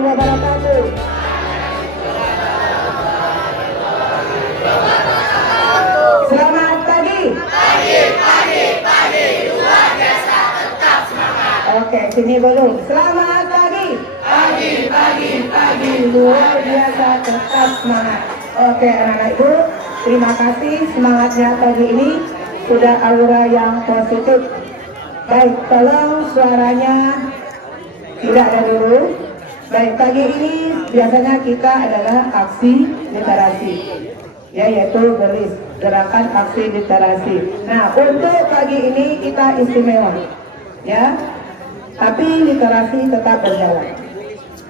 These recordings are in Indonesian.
wabarakatuh. Selamat pagi. Pagi, luar biasa, tetap semangat. Oke, sini belum. Selamat pagi. Pagi, luar biasa, tetap semangat. Oke, anak-anak ibu, terima kasih semangatnya pagi ini sudah aura yang positif. Baik, tolong suaranya tidak ada dulu. Baik, pagi ini biasanya kita adalah aksi literasi, ya, yaitu GELIS, gerakan aksi literasi. Nah, untuk pagi ini kita istimewa, ya, tapi literasi tetap berjalan.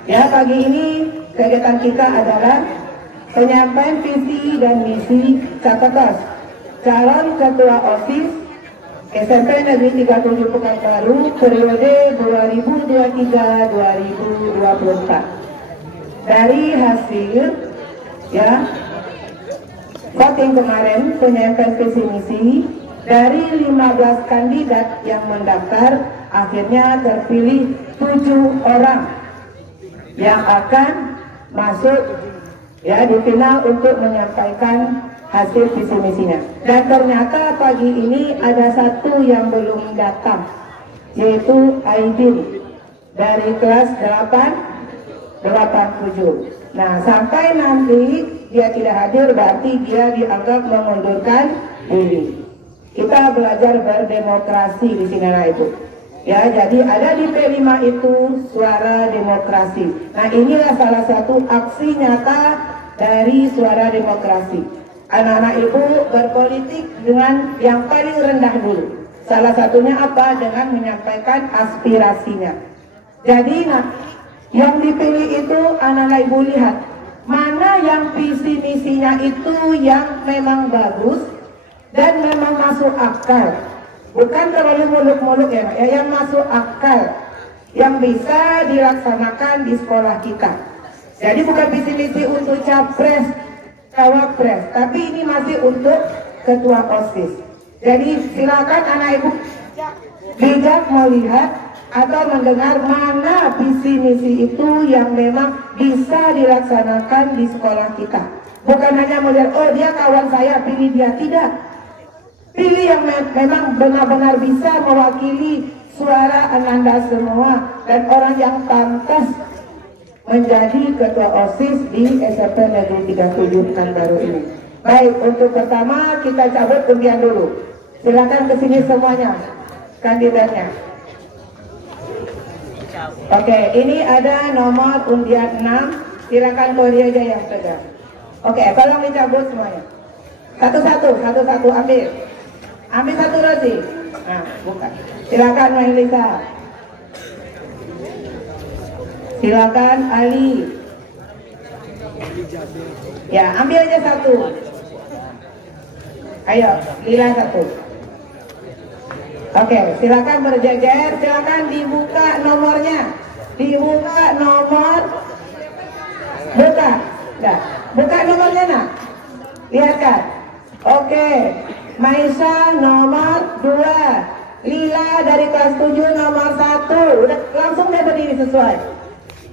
Ya, pagi ini kegiatan kita adalah penyampaian visi dan misi Caketos calon ketua OSIS SMP Negeri 37 Pekanbaru periode 2023-2024. Dari hasil, ya, voting kemarin penyampaian visi misi dari 15 kandidat yang mendaftar, akhirnya terpilih 7 orang yang akan masuk, ya, di final untuk menyampaikan hasil visi misinya. Dan ternyata pagi ini ada satu yang belum datang, yaitu Aidin dari kelas 887. Nah, sampai nanti dia tidak hadir berarti dia dianggap mengundurkan diri. Kita belajar berdemokrasi di sini, anak ibu. Ya, jadi ada di P5 itu suara demokrasi. Nah, inilah salah satu aksi nyata dari suara demokrasi. Anak-anak ibu berpolitik dengan yang paling rendah dulu. Salah satunya apa? Dengan menyampaikan aspirasinya. Jadi, nah, yang dipilih itu anak-anak ibu lihat mana yang visi misinya itu yang memang bagus dan memang masuk akal. Bukan terlalu muluk-muluk, ya, yang masuk akal, yang bisa dilaksanakan di sekolah kita. Jadi bukan visi misi untuk capres, cawapres, tapi ini masih untuk ketua OSIS. Jadi silakan anak ibu bijak melihat atau mendengar mana visi misi itu yang memang bisa dilaksanakan di sekolah kita. Bukan hanya melihat, oh dia kawan saya, pilih dia. Tidak. Pilih yang memang benar-benar bisa mewakili suara Anda semua dan orang yang pantas menjadi ketua OSIS di SMP Negeri 37 Pekanbaru ini. Baik, untuk pertama kita cabut undian dulu. Silakan ke sini semuanya kandidatnya. Oke, ini ada nomor undian 6. Silakan Korea aja yang pegang. Oke, tolong dicabut semuanya. Satu-satu ambil. Ambil satu Rosi. Nah, bukan. Silakan Melisa. Silakan Ali. Ya, ambil aja satu. Ayo, Lila satu. Oke, silakan berjejer. Silakan dibuka nomornya. Dibuka nomor. Buka. Nah, buka nomornya, nak. Lihat kan. Oke. Maisa nomor 2, Lila dari kelas 7 nomor 1. Udah langsung dia berdiri sesuai.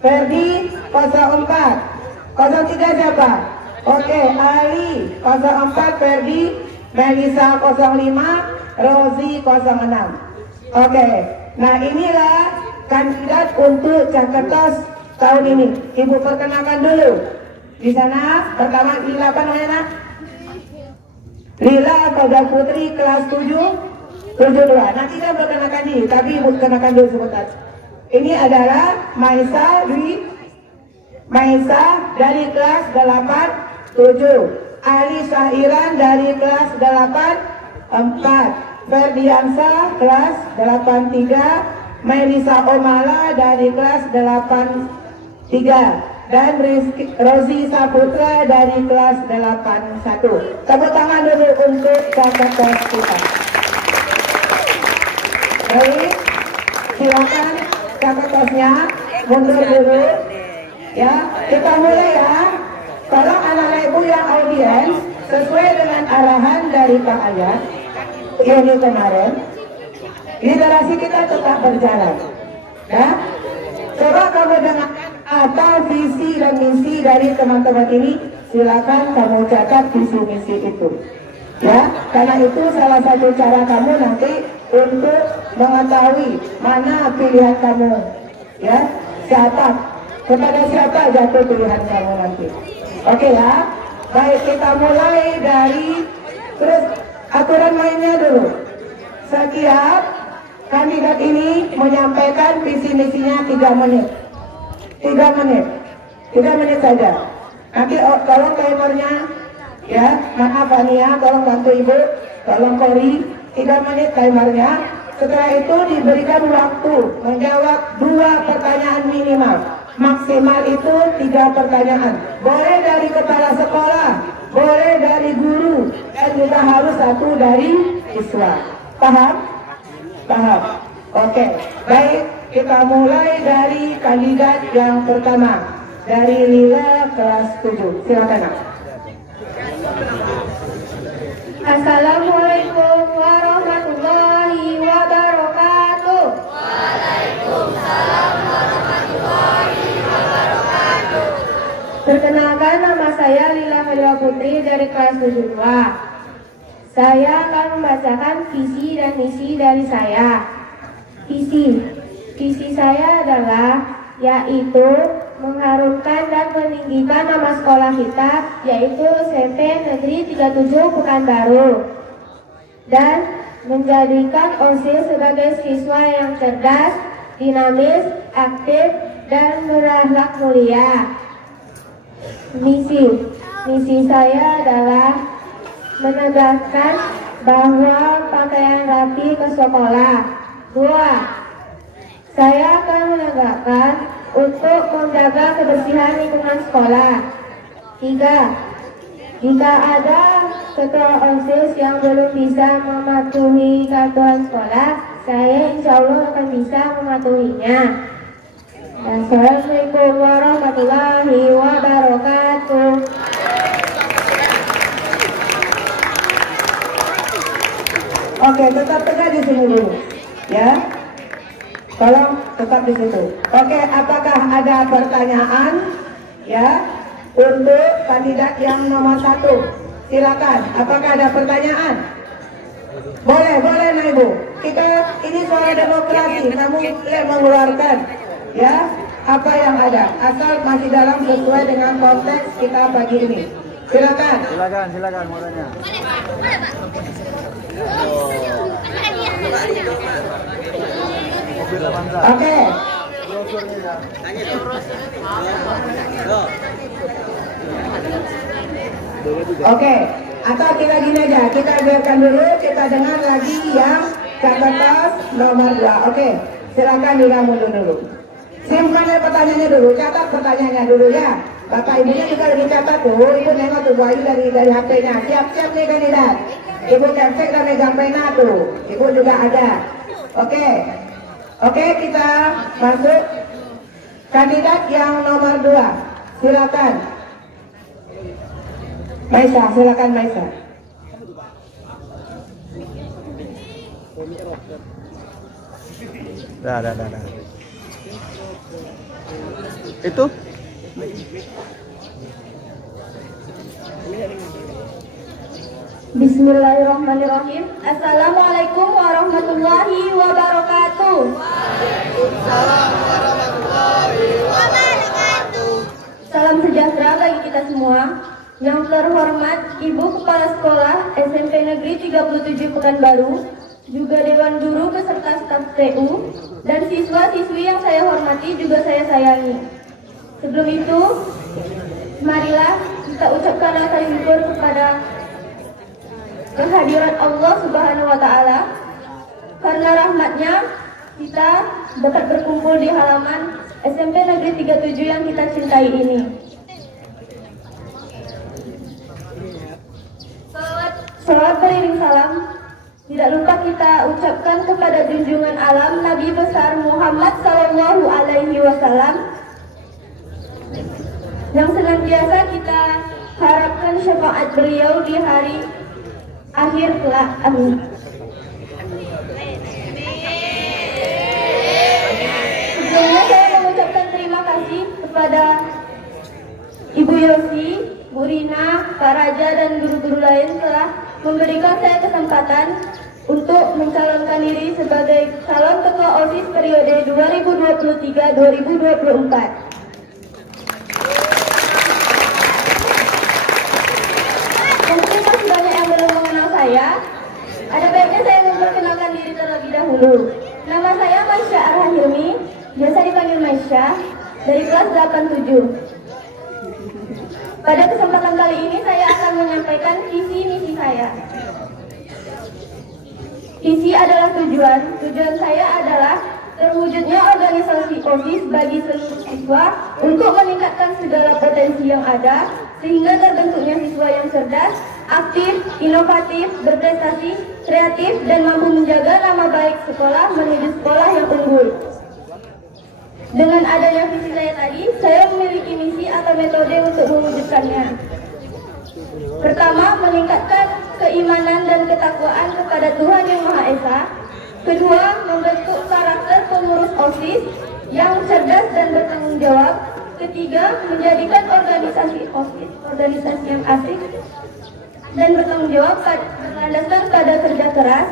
Ferdi 04, 03 siapa? Oke, Ali 04, Ferdi, Melisa 05, Rozi 06. Oke, nah inilah kandidat untuk Caketos tahun ini. Ibu perkenalkan dulu. Di sana pertama Lila apa namanya, nak? Lila Pada Putri kelas 72. Nanti kita perkenalkan diri, tapi ibu perkenalkan dulu sebentar. Ini adalah Maisa dari kelas 87, Ali Syahiran dari kelas 84, Ferdiansa kelas 83, Melisa Omala dari kelas 83, dan Rozi Saputra dari kelas 81. Tepuk tangan dulu untuk Caketos kita. Baik, silakan Caketosnya mundur dulu. Ya, kita mulai ya. Tolong anak-anak ibu yang audiens sesuai dengan arahan dari Pak Ayat ini kemarin. Literasi kita tetap berjalan. Ya, coba kamu dengarkan Apa visi dan misi dari teman-teman ini? Silakan kamu catat visi misi itu. Ya, karena itu salah satu cara kamu nanti untuk mengetahui mana pilihan kamu. Ya, catat kepada siapa jatuh pilihan kamu nanti. Oke ya, baik kita mulai dari terus aturan mainnya dulu. Setiap kandidat ini menyampaikan visi misinya 3 menit. 3 menit. 3 menit saja. Nanti tolong timernya ya, maaf Ania, tolong bantu Ibu, tolong Kori, 3 menit timernya. Setelah itu diberikan waktu menjawab 2 pertanyaan minimal. Maksimal itu 3 pertanyaan. Boleh dari kepala sekolah, boleh dari guru, dan juga harus 1 dari siswa. Paham? Paham? Oke, baik, kita mulai dari kandidat yang pertama, dari Lila kelas 7. Silakan Nak. Assalamualaikum warahmatullahi wabarakatuh. Waalaikumsalam warahmatullahi wabarakatuh. Perkenalkan, nama saya Lila Felwa Putri dari kelas 7A. Saya akan membacakan visi dan misi dari saya. Visi saya adalah yaitu mengharumkan dan meninggikan nama sekolah kita, yaitu SMP Negeri 37 Pekanbaru, dan menjadikan OSIS sebagai siswa yang cerdas, dinamis, aktif, dan berakhlak mulia. Misi saya adalah menegaskan bahwa pakaian rapi ke sekolah. 2. Saya akan menegakkan untuk menjaga kebersihan lingkungan sekolah. 3. Jika ada ketua OSIS yang belum bisa mematuhi peraturan sekolah, saya insya Allah akan bisa mematuhinya. Assalamualaikum warahmatullahi wabarakatuh. Oke, tetap tegak di sini dulu, ya. Tolong tetap di situ. Oke, apakah ada pertanyaan, ya, untuk kandidat yang nomor 1? Silakan. Apakah ada pertanyaan? Boleh Nah Ibu. Kita ini suara demokrasi. Kamu boleh mengeluarkan, ya, apa yang ada. Asal masih dalam sesuai dengan konteks kita pagi ini. Silakan. Silakan mau tanya. Oke. Oke, atau kita gini aja, kita biarkan dulu, kita dengar lagi yang catatan nomor 2. Oke, silakan diramu dulu. Simpan pertanyaannya dulu, catat pertanyaannya dulu ya. Bapak ibunya juga lagi catat tuh, ibu nengok tuh Bu Ayu dari HP-nya. Siap-siap nih kandidat. Ibu capek dan megang pena tuh, ibu juga ada. Oke, kita masuk kandidat yang nomor 2. Silakan. Maisa, silakan Maisa. Dah. Itu? Bismillahirrahmanirrahim. Assalamualaikum warahmatullahi wabarakatuh. Waalaikumsalam warahmatullahi wabarakatuh. Salam sejahtera bagi kita semua. Yang terhormat Ibu Kepala Sekolah SMP Negeri 37 Pekanbaru, juga Dewan Guru beserta staf TU, dan siswa-siswi yang saya hormati juga saya sayangi. Sebelum itu, marilah kita ucapkan rasa syukur kepada kehadiran Allah Subhanahu wa Ta'ala. Karena rahmatnya kita dapat berkumpul di halaman SMP Negeri 37 yang kita cintai ini. Salawat beriring salam tidak lupa kita ucapkan kepada junjungan alam Nabi besar Muhammad Sallallahu Alaihi Wasallam yang senantiasa kita harapkan syafaat beliau di hari akhir kelak. Amin. Sebelumnya saya mengucapkan terima kasih kepada Yosi, Bu Rina, Pak Raja, dan guru-guru lain telah memberikan saya kesempatan untuk mencalonkan diri sebagai calon ketua OSIS periode 2023-2024. Mungkin masih banyak yang belum mengenal saya. Ada baiknya saya memperkenalkan diri terlebih dahulu. Nama saya Maisha Arhan Hilmi, biasa dipanggil Maisha, dari kelas 87. Pada kesempatan kali ini saya akan menyampaikan visi misi saya. Visi adalah tujuan. Tujuan saya adalah terwujudnya organisasi OSIS bagi seluruh siswa untuk meningkatkan segala potensi yang ada, sehingga terbentuknya siswa yang cerdas, aktif, inovatif, berprestasi, kreatif, dan mampu menjaga nama baik sekolah menuju sekolah yang unggul. Dengan adanya visi saya tadi, saya memiliki misi atau metode untuk mewujudkannya. Pertama, meningkatkan keimanan dan ketakwaan kepada Tuhan Yang Maha Esa. Kedua, membentuk karakter pengurus OSIS yang cerdas dan bertanggung jawab. Ketiga, menjadikan organisasi OSIS organisasi yang asik dan bertanggung jawab berlandaskan pada kerja keras,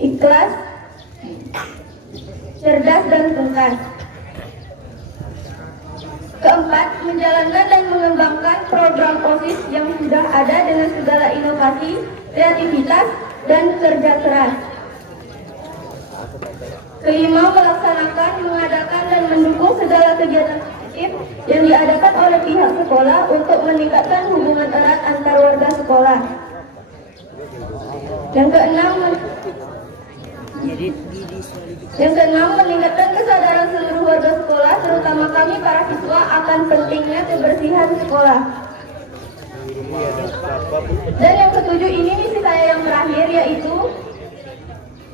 ikhlas, cerdas, dan tuntas. Keempat, menjalankan dan mengembangkan program OSIS yang sudah ada dengan segala inovasi, kreativitas, dan kerja keras. Kelima, melaksanakan, mengadakan, dan mendukung segala kegiatan positif yang diadakan oleh pihak sekolah untuk meningkatkan hubungan erat antar warga sekolah. Yang keenam, meningkatkan kesadaran seluruh warga sekolah, terutama kami para siswa, akan pentingnya kebersihan sekolah. Dan yang ketujuh, ini misi saya yang terakhir, yaitu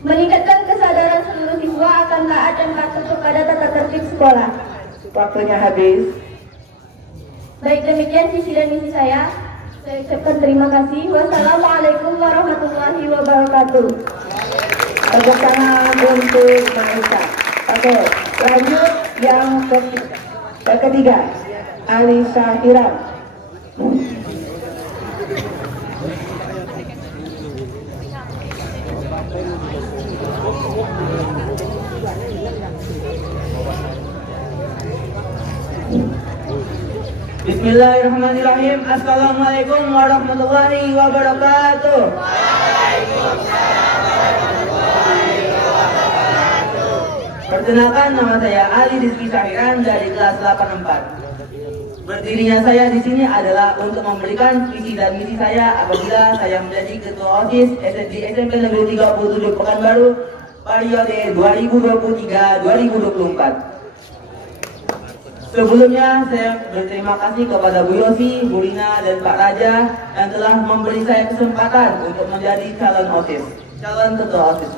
meningkatkan kesadaran seluruh siswa akan taat dan patuh kepada tata tertib sekolah. Waktunya habis. Baik, demikian visi dan misi saya. Saya ucapkan terima kasih. Wassalamualaikum warahmatullahi wabarakatuh. Tepuk tangan untuk Maisha. Oke, lanjut yang ketiga, Alisa Hiram. Bismillahirrahmanirrahim. Assalamualaikum warahmatullahi wabarakatuh. Perkenalkan, nama saya Ali Rizky Syahiran dari kelas 84. Berdirinya saya di sini adalah untuk memberikan visi dan misi saya apabila saya menjadi ketua OSIS SMP Negeri 37 Pekanbaru periode 2023-2024. Sebelumnya saya berterima kasih kepada Bu Yosi, Bu Rina, dan Pak Raja yang telah memberi saya kesempatan untuk menjadi calon ketua OSIS.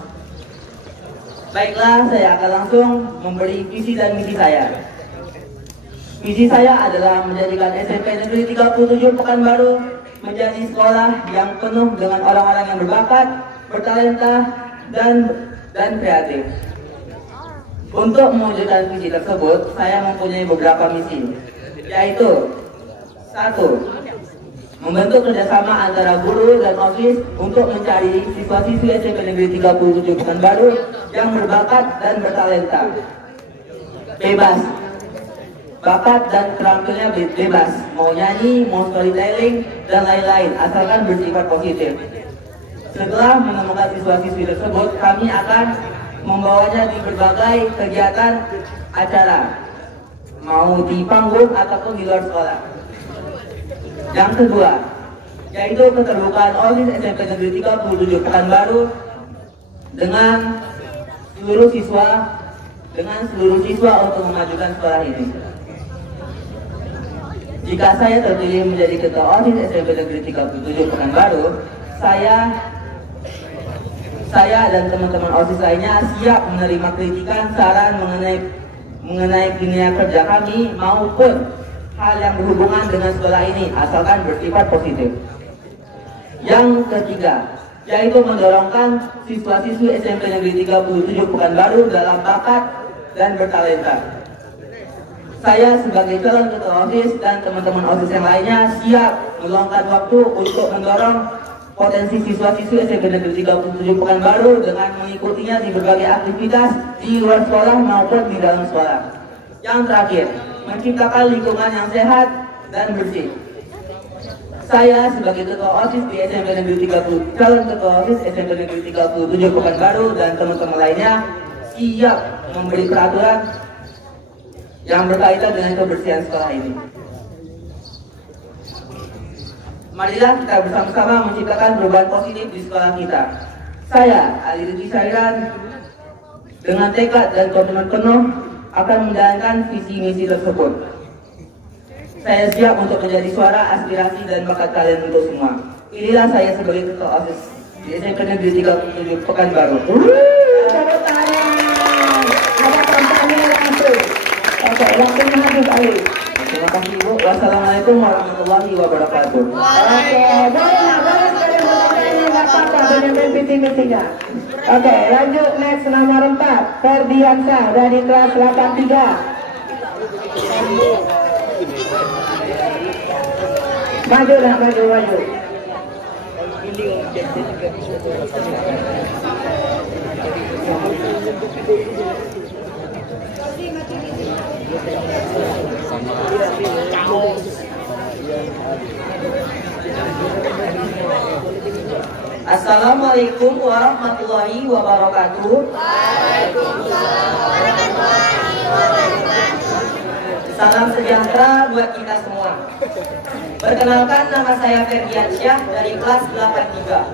Baiklah, saya akan langsung memberi visi dan misi saya. Visi saya adalah menjadikan SMP Negeri 37 Pekanbaru menjadi sekolah yang penuh dengan orang-orang yang berbakat, bertalenta, dan kreatif. Untuk mewujudkan visi tersebut, saya mempunyai beberapa misi, yaitu 1. Membentuk kerjasama antara guru dan OSIS untuk mencari siswa-siswi SMP Negeri 37 Pekanbaru yang berbakat dan bertalenta. Bebas. Bakat dan terampilnya bebas, mau nyanyi, mau storytelling, dan lain-lain, asalkan bersifat positif. Setelah menemukan siswa-siswi tersebut, kami akan membawanya di berbagai kegiatan acara, mau di panggung ataupun di luar sekolah. Yang kedua, yaitu keterbukaan OSIS SMP Negeri 37 Pekanbaru dengan seluruh siswa untuk memajukan sekolah ini. Jika saya terpilih menjadi ketua OSIS SMP Negeri 37 Pekanbaru, saya dan teman-teman OSIS lainnya siap menerima kritikan, saran mengenai kinerja kerja kami maupun hal yang berhubungan dengan sekolah ini, asalkan bersifat positif. Yang ketiga, yaitu mendorongkan siswa-siswi SMP Negeri 37 Pekanbaru dalam bakat dan bertalenta. Saya sebagai calon ketua OSIS dan teman-teman OSIS yang lainnya siap meluangkan waktu untuk mendorong potensi siswa-siswi SMP Negeri 37 Pekanbaru dengan mengikutinya di berbagai aktivitas di luar sekolah maupun di dalam sekolah. Yang terakhir, menciptakan lingkungan yang sehat dan bersih. Saya sebagai ketua OSIS di SMP Negeri 30, calon ketua OSIS SMP Negeri 37 Pekanbaru dan teman-teman lainnya siap memberi peraturan yang berkaitan dengan kebersihan sekolah ini. Marilah kita bersama-sama menciptakan perubahan positif di sekolah kita. Saya, Ali Rizky Syairan, dengan tekad dan komitmen penuh akan menjalankan visi misi tersebut. Saya siap untuk menjadi suara, aspirasi, dan bakat kalian untuk semua. Inilah saya sebagai ketua OSIS di SMP Negeri 37 Pekanbaru. Tepuk tangan. Ada kampanye langsung. Oke, langsung habis Ali. Terima kasih Ibu. Wassalamualaikum warahmatullahi wabarakatuh. Oke, boleh sekalian bertanya, nggak apa-apa dengan visi-misinya. Oke, lanjut next nomor 4, Ferdiansyah dari kelas 83. Maju nak, maju. Assalamualaikum warahmatullahi wabarakatuh. Waalaikumsalam warahmatullahi wabarakatuh. Salam sejahtera buat kita semua. Perkenalkan, nama saya Ferdiansyah dari kelas 83.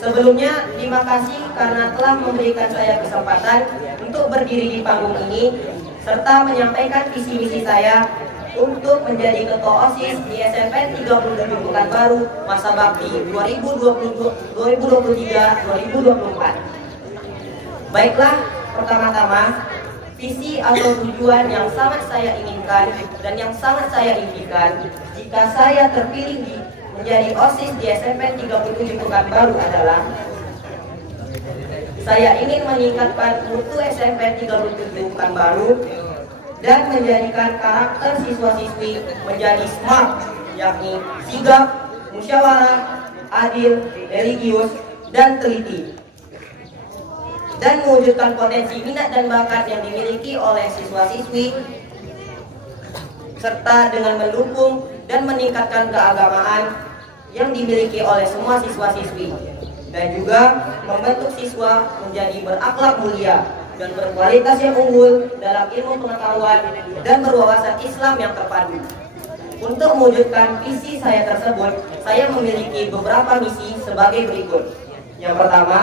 Sebelumnya, terima kasih karena telah memberikan saya kesempatan untuk berdiri di panggung ini serta menyampaikan visi misi saya untuk menjadi ketua OSIS di SMP 37 Pekanbaru masa bakti 2023-2024. Baiklah, pertama-tama visi atau tujuan yang sangat saya inginkan dan yang sangat saya impikan jika saya terpilih menjadi OSIS di SMP 37 Pekanbaru adalah saya ingin meningkatkan mutu SMP 37 Pekanbaru dan menjadikan karakter siswa-siswi menjadi smart, yakni sigap, musyawarah, adil, religius, dan teliti, dan mewujudkan potensi minat dan bakat yang dimiliki oleh siswa-siswi serta dengan mendukung dan meningkatkan keagamaan yang dimiliki oleh semua siswa-siswi dan juga membentuk siswa menjadi berakhlak mulia dan berkualitas yang unggul dalam ilmu pengetahuan dan berwawasan Islam yang terpadu. Untuk mewujudkan visi saya tersebut, saya memiliki beberapa misi sebagai berikut. Yang pertama,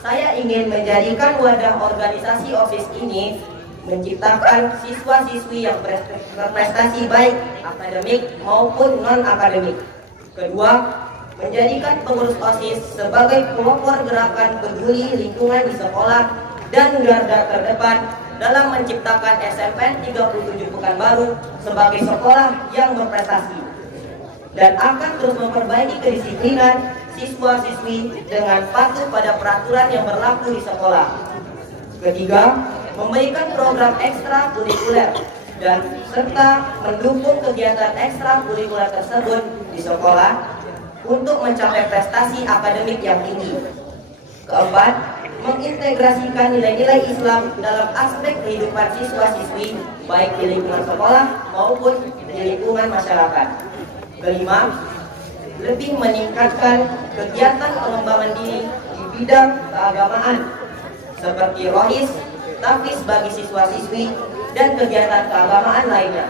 saya ingin menjadikan wadah organisasi OSIS ini menciptakan siswa-siswi yang berprestasi baik akademik maupun non-akademik. Kedua, menjadikan pengurus OSIS sebagai pelopor gerakan peduli lingkungan di sekolah dan garda terdepan dalam menciptakan SMP 37 Pekanbaru sebagai sekolah yang berprestasi dan akan terus memperbaiki kedisiplinan siswa-siswi dengan patuh pada peraturan yang berlaku di sekolah. Ketiga, memberikan program ekstra kurikuler dan serta mendukung kegiatan ekstra kurikuler tersebut di sekolah untuk mencapai prestasi akademik yang tinggi. Keempat, mengintegrasikan nilai-nilai Islam dalam aspek kehidupan siswa-siswi baik di lingkungan sekolah maupun di lingkungan masyarakat. Kelima, lebih meningkatkan kegiatan pengembangan diri di bidang keagamaan seperti rohis, tafis bagi siswa-siswi, dan kegiatan keagamaan lainnya.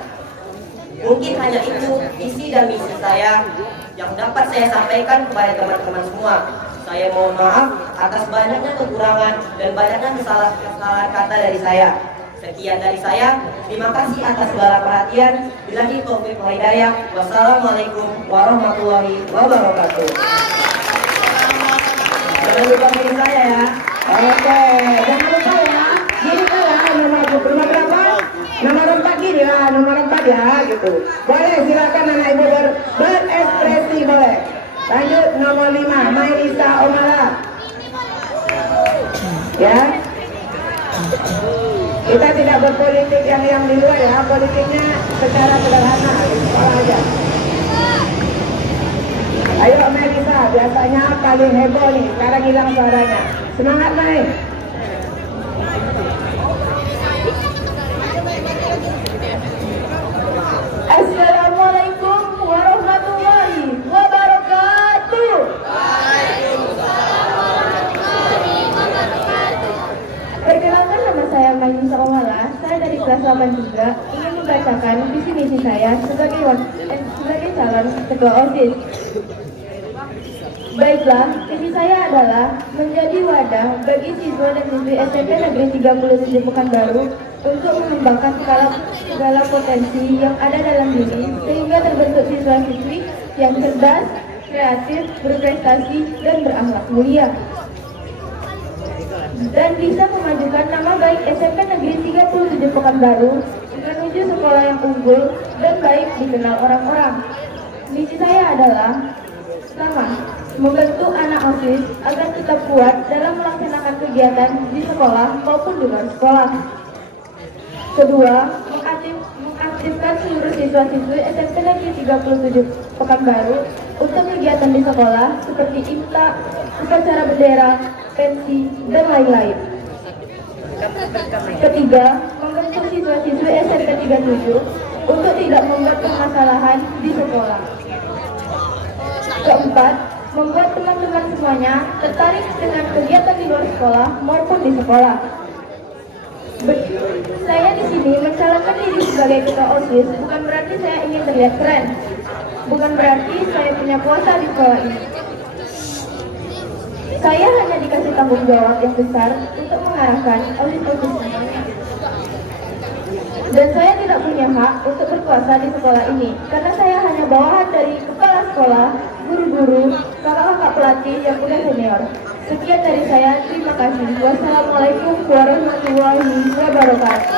Mungkin hanya itu visi dan misi saya yang dapat saya sampaikan kepada teman-teman semua. Saya mohon maaf atas banyaknya kekurangan dan banyaknya kesalahan kata dari saya. Sekian dari saya. Terima kasih atas segala perhatian. Billahi taufiq wal hidayah. Wassalamualaikum warahmatullahi wabarakatuh. Jangan lupa pilih saya ya. Oke, jangan lupa ya. Gini lah nomor berapa? Nomor 4 gini lah, nomor 4 ya gitu. Boleh, silakan anak ibu berekspresi boleh. Lanjut nomor 5, Mairisa Omara. Ya. Kita tidak berpolitik yang di luar ya, politiknya secara sederhana di sekolah aja. Ayo Melisa, biasanya paling heboh nih, sekarang hilang suaranya. Semangat naik. Assalamualaikum warahmatullahi wabarakatuh. Perkenalkan, nama saya Maisa Omala. Saya dari kelas 83 ingin membacakan visi misi saya sebagai calon ketua OSIS. Baiklah, visi saya adalah menjadi wadah bagi siswa dan siswi SMP Negeri 37 Pekanbaru untuk mengembangkan segala potensi yang ada dalam diri sehingga terbentuk siswa-siswi yang cerdas, kreatif, berprestasi, dan berakhlak mulia. Dan bisa memajukan nama baik SMP Negeri 37 Pekanbaru menuju sekolah yang unggul dan baik dikenal orang-orang. Misi saya adalah: pertama, membentuk anak OSIS agar tetap kuat dalam melaksanakan kegiatan di sekolah maupun di luar sekolah. Kedua, mengaktifkan seluruh siswa-siswi SMP Negeri 37 Pekanbaru untuk kegiatan di sekolah seperti IMTA, upacara bendera, pensi, dan lain-lain. Ketiga, membentuk siswa-siswi SMP 37 untuk tidak membuat permasalahan di sekolah. Keempat, membuat teman-teman semuanya tertarik dengan kegiatan di luar sekolah maupun di sekolah. Saya di sini mencalonkan diri sebagai ketua OSIS bukan berarti saya ingin terlihat keren, bukan berarti saya punya kuasa di sekolah ini. Saya hanya dikasih tanggung jawab yang besar untuk mengarahkan OSIS-OSIS ini. Dan saya tidak punya hak untuk berkuasa di sekolah ini, karena saya hanya bawahan dari kepala sekolah, guru-guru, kakak-kakak pelatih yang udah senior. Sekian dari saya, terima kasih. Wassalamualaikum warahmatullahi wabarakatuh.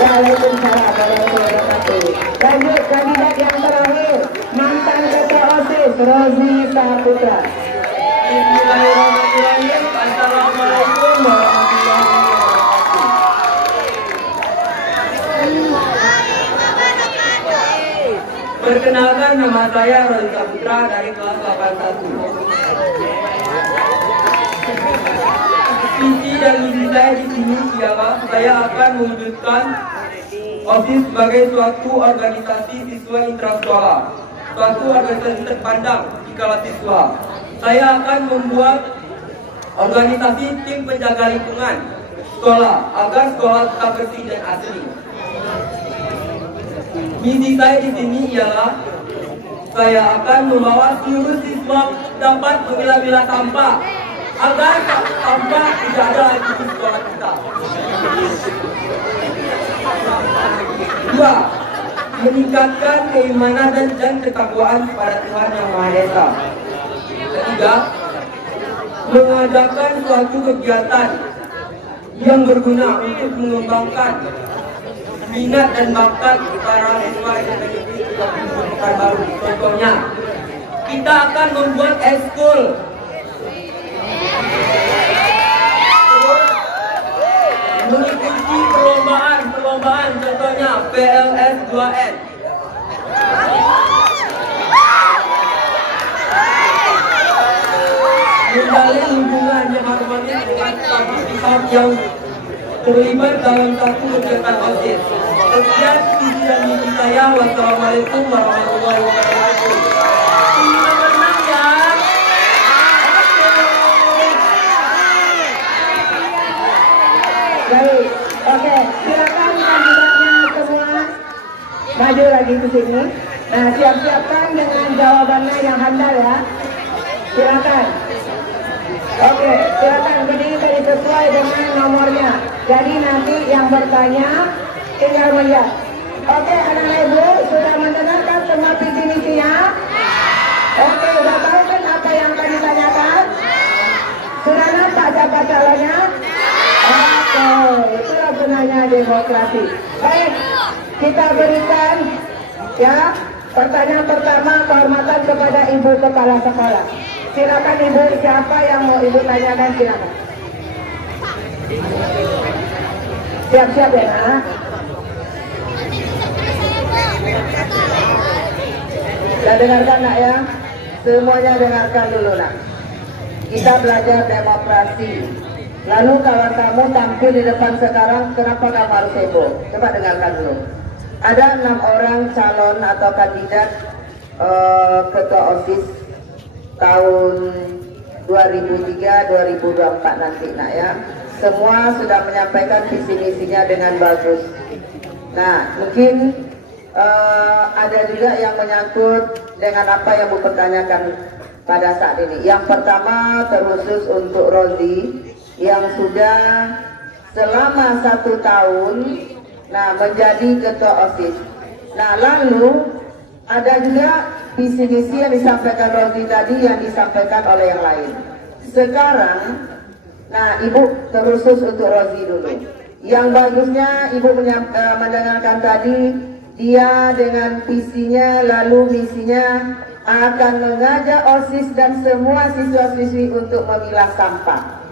Waalaikumsalam warahmatullahi wabarakatuh. Lanjut kandidat yang terakhir, mantan ketua OSIS Rozi Saputra. Bismillahirrahmanirrahim. Assalamualaikum warahmatullahi wabarakatuh. Perkenalkan, nama saya Rozi Saputra dari kelas 81. Visi dan misi saya di sini ialah saya akan mewujudkan OSIS sebagai suatu organisasi siswa intrasekolah, suatu organisasi terpandang di kala siswa. Saya akan membuat organisasi tim penjaga lingkungan sekolah agar sekolah tetap bersih dan asri. Misi saya di sini ialah saya akan membawa seluruh siswa dapat memilah-milah sampah agar sampah tidak ada lagi di sekolah kita. Dua, meningkatkan keimanan dan ketakwaan kepada Tuhan Yang Maha Esa. Ketiga, mengadakan suatu kegiatan yang berguna untuk mengembangkan minat dan bakat para siswa SMP Negeri 37 Pekanbaru. Contohnya, kita akan membuat eskul, mengikuti perlombaan, contohnya PLS 2N. Menjalin hubungan yang harmonis dengan satu pihak yang terlibat dalam satu kegiatan OSIS. Sekian visi dan misi saya. Wassalamualaikum warahmatullahi wabarakatuh. Ini menang ya. Baik, oke, silakan kandidatnya semua maju lagi ke sini. Nah, siap-siapkan dengan jawabannya yang handal ya. Silakan. Oke, silakan berdiri sesuai dengan nomornya. Jadi nanti yang bertanya tinggal melihat. Oke, anak ibu sudah mendengarkan semua visi misinya? Oke, sudah tahu kan apa yang tadi tanyakan? Sudah nampak siapa calonnya? Oke, itulah gunanya demokrasi. Baik, kita berikan ya pertanyaan pertama, kehormatan kepada Ibu Kepala Sekolah. Silakan Ibu, siapa yang mau Ibu tanyakan, silakan. Siap-siap ya nak. Sudah dengarkan nak ya? Semuanya dengarkan dulu nak. Kita belajar demokrasi. Lalu kawan kamu tampil di depan sekarang, kenapa kamu harus heboh? Coba dengarkan dulu. Ada 6 orang calon atau kandidat ketua OSIS tahun 2003-2024 nanti nak ya. Semua sudah menyampaikan visi misinya dengan bagus. Nah, mungkin ada juga yang menyangkut dengan apa yang Bu pertanyakan pada saat ini. Yang pertama terkhusus untuk Rozi yang sudah selama 1 tahun menjadi ketua OSIS. Nah, lalu ada juga visi-visi yang disampaikan Rozi tadi yang disampaikan oleh yang lain. Sekarang, Ibu terkhusus untuk Rozi dulu. Yang bagusnya Ibu mendengarkan tadi, dia dengan visinya lalu misinya akan mengajak OSIS dan semua siswa-siswi untuk memilah sampah.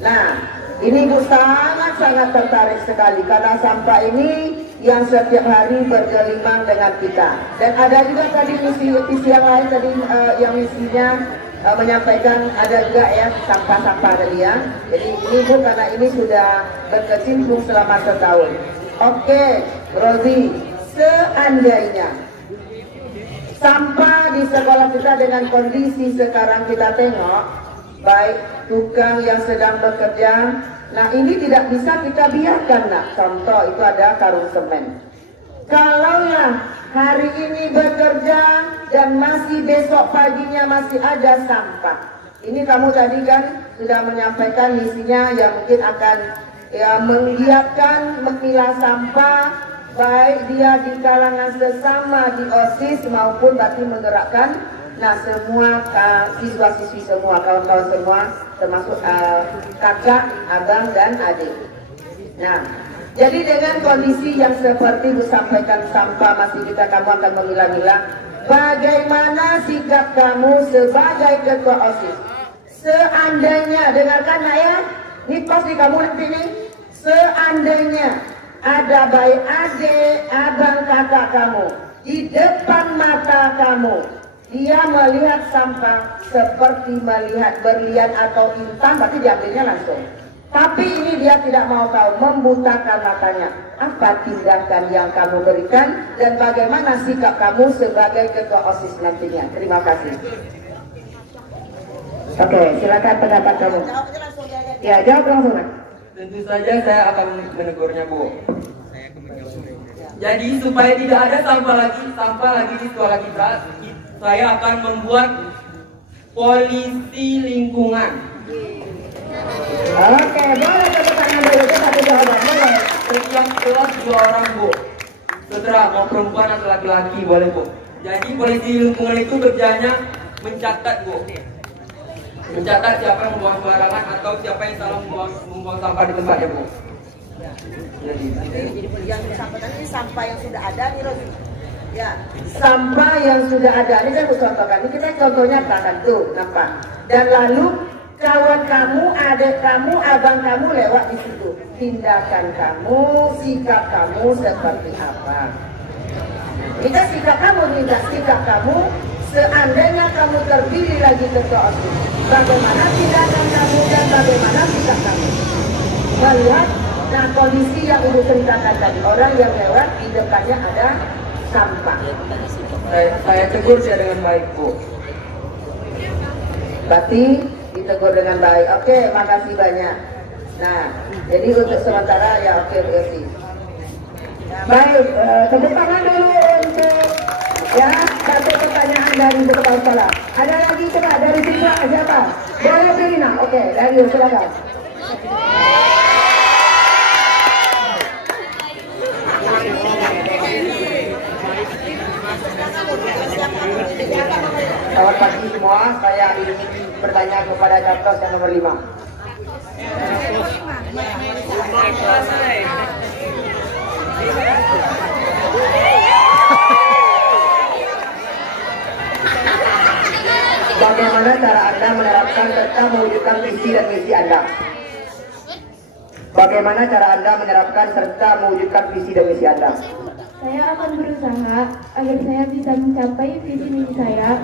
Nah, ini Ibu sangat-sangat tertarik sekali karena sampah ini yang setiap hari bergelimang dengan kita. Dan ada juga tadi visi yang lain tadi yang misinya menyampaikan ada juga ya sampah-sampah tadi ya. Jadi ini Bu karena ini sudah berkecimpung selama 1 tahun. Oke, Rozi, seandainya sampah di sekolah kita dengan kondisi sekarang kita tengok, baik tukang yang sedang bekerja, nah ini tidak bisa kita biarkan nak. Contoh itu ada karung semen. Kalaulah hari ini bekerja dan masih besok paginya masih ada sampah. Ini kamu tadi kan sudah menyampaikan misinya yang mungkin akan menggiatkan memilah sampah, baik dia di kalangan sesama di OSIS maupun berarti menggerakkan semua siswa-siswi semua, kawan-kawan semua termasuk kakak, abang dan adik. Nah, jadi dengan kondisi yang seperti disampaikan sampah masih kamu akan memilah-milah, bagaimana sikap kamu sebagai ketua OSIS? Seandainya, dengarkan nak ya, ini pasti kamu nanti nih, seandainya ada baik adik, abang, kakak kamu di depan mata kamu, dia melihat sampah seperti melihat berlian atau intan, berarti diambilnya langsung. Tapi ini dia tidak mau tahu, membutakan matanya. Apa tindakan yang kamu berikan dan bagaimana sikap kamu sebagai ketua OSIS nantinya? Terima kasih. Oke, silakan pendapat kamu. Ya, jawab langsung. Tentu saja saya akan menegurnya, Bu. Jadi supaya tidak ada sampah lagi di sekolah kita, saya akan membuat polisi lingkungan. Oke, boleh tepuk tangan dulu, satu jawaban, boleh. Setiap kelas 2 orang, Bu. Setelah mau perempuan atau laki-laki, boleh, Bu. Jadi polisi lingkungan itu kerjanya mencatat, Bu. Mencatat siapa yang membuang sembarangan atau siapa yang salah membuang sampah di tempatnya, Bu. Jadi yang disampaikan ini sampah yang sudah ada nih, Ros. Ya, sampah yang sudah ada ini kan contohkan. Ini kita contohnya kan tuh, nampak. Dan lalu kawan kamu, adik kamu, abang kamu lewat di situ. Tindakan kamu, sikap kamu seperti apa? Kita sikap kamu, sikap kamu. Seandainya kamu terpilih lagi ketua OSIS, bagaimana tindakan kamu dan bagaimana sikap kamu? Melihat kondisi yang Ibu ceritakan tadi, orang yang lewat di depannya ada sampah. Saya tegur dia dengan baik, Bu. Berarti ditegur dengan baik. Oke, makasih banyak. Nah, jadi untuk sementara ya oke, berarti. Baik, tepuk tangan dulu untuk ya satu pertanyaan dari Bu Kepala Sekolah. Ada lagi coba dari siswa siapa? Boleh Firina. Oke, dari silakan. Selamat pagi semua, saya ingin bertanya kepada capres yang nomor 5. Bagaimana cara Anda menerapkan serta mewujudkan visi dan misi Anda? Bagaimana cara Anda menerapkan serta mewujudkan visi dan misi Anda? Saya akan berusaha agar saya bisa mencapai visi misi saya,